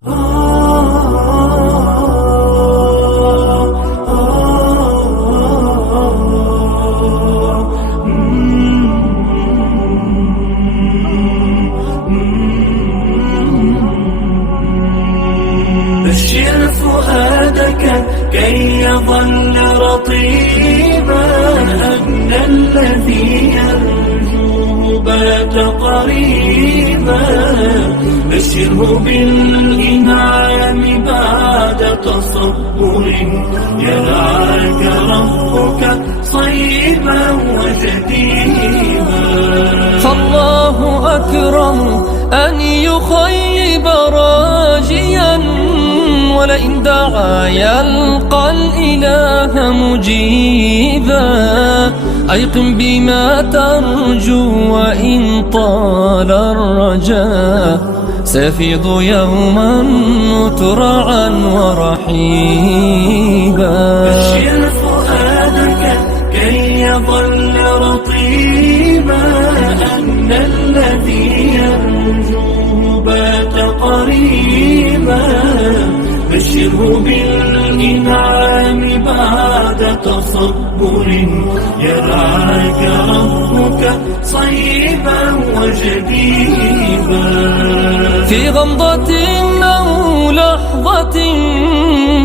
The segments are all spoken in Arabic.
بشر فؤادك كي يظل رطيبا، أن الذي يرجوه بات قريبا. بشره بالإنعام بعد تصبر، يرعاك ربك صيبا وجديبا. فالله أكرم أن يخيب راجيا، ولئن دعا يلقى الإله مجيبا. أيقن بما ترجو وإن طال الرجاء، سيفيض يوما مترعا ورحيبا. بشر فؤادك كي يظل رطيبا، أن الذي يرجوه بات قريبا. بشره بالإنعام بعد تصبر، يرعاك ربك صيبا وجديبا. في غمضة أو لحظة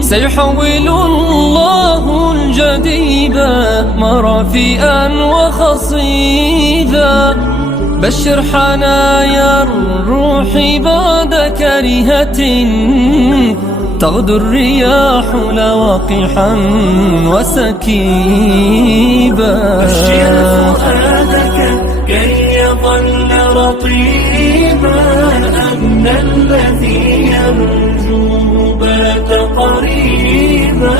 سيحول الله الجديبا، مرافئا وخصيبا. بشر حنايا الروح بعد كرهة، تغدو الرياح لواقحا وسكيبا. بشر فؤادك كي يظل رطيبا، أن الذي يرجوه بات قريبا.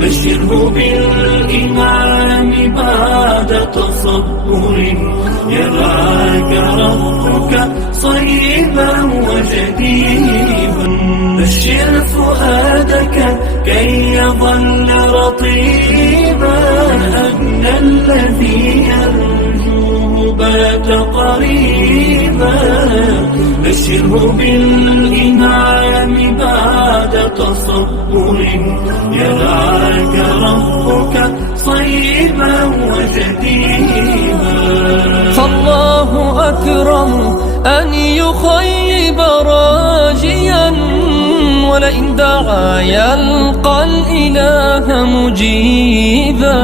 بشره بالإنعام بعد تصبر، يرعاك ربك صيبا وجديبا. بشر فؤادك كي يظل رطيبا، أن الذي يرجوه بات قريبا. بشره بالإنعام بعد تصبر، يرعاك ربك صيبا وجديبا. فالله أكرم أن يخيب راجيا، ولئن دعا يلقى الإله مجيبا.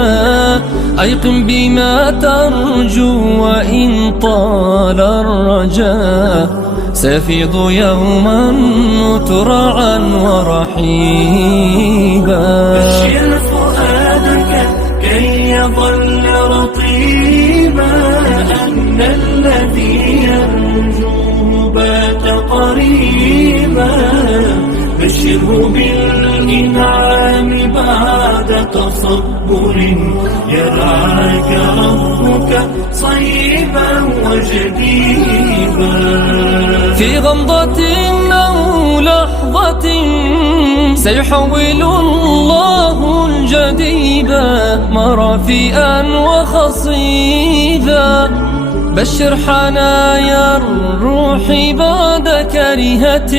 أيقن بما ترجو وإن طال الرجاء، سيفيض يوما مترعا ورحيبا. بشر فؤادك كي يظل رطيبا، أن الذي يرجوه بات قريبا. بشره بالإنعام بعد تصبر، يرعاك ربك صيبا وجديبا. في غمضة أو لحظة سيحول الله الجديبا، مرافئا وخصيبا. بشر حنايا الروح بعد كرهة،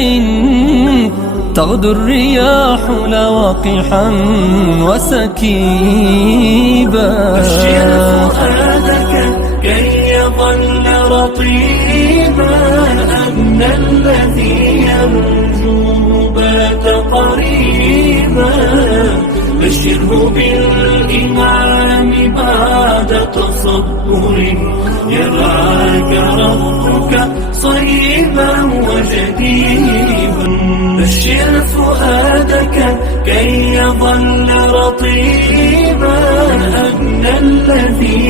تغدو الرياح لواقحا وسكيبا. بشر فؤادك كي يظل رطيبا، أن الذي يرجوه بات قريبا. بشره بالإنعام بعد تصبر، يرعاك ربك صيبا وجديبا. بشر فؤادك كي يظل رطيبا، أن الذي